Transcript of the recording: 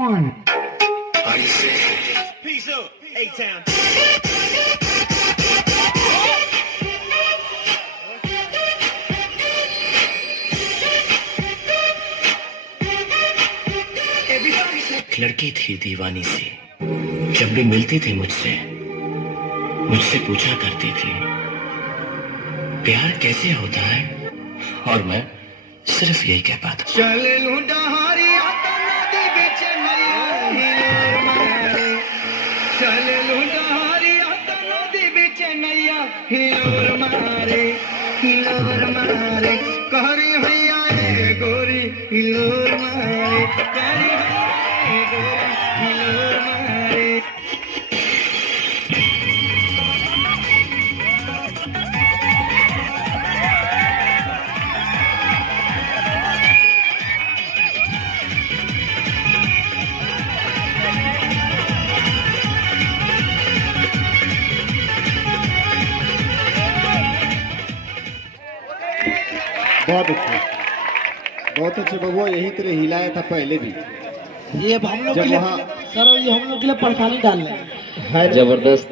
one. Peace up, A-Town. एक लड़की थी दीवानी सी, जब भी मिलती थी मुझसे पूछा करती थी प्यार कैसे होता है, और मैं सिर्फ यही कह पाता। चल लुंडारिया नदी बिच नैया मारे, चल लुंडारिया नदी बिच नैया हिलोर मारे, हिलोर मारे कहरी हैया रे गोरी हिलोर मारे, कहरी हैया रे गोरी हिलोर मारे। बहुत अच्छे बबुआ, यही तरह हिलाया था पहले भी। ये अब हम लोग के जब लिए वहाँ सर, ये हम लोग के लिए परेशानी डाल रहे हैं। है जबरदस्त।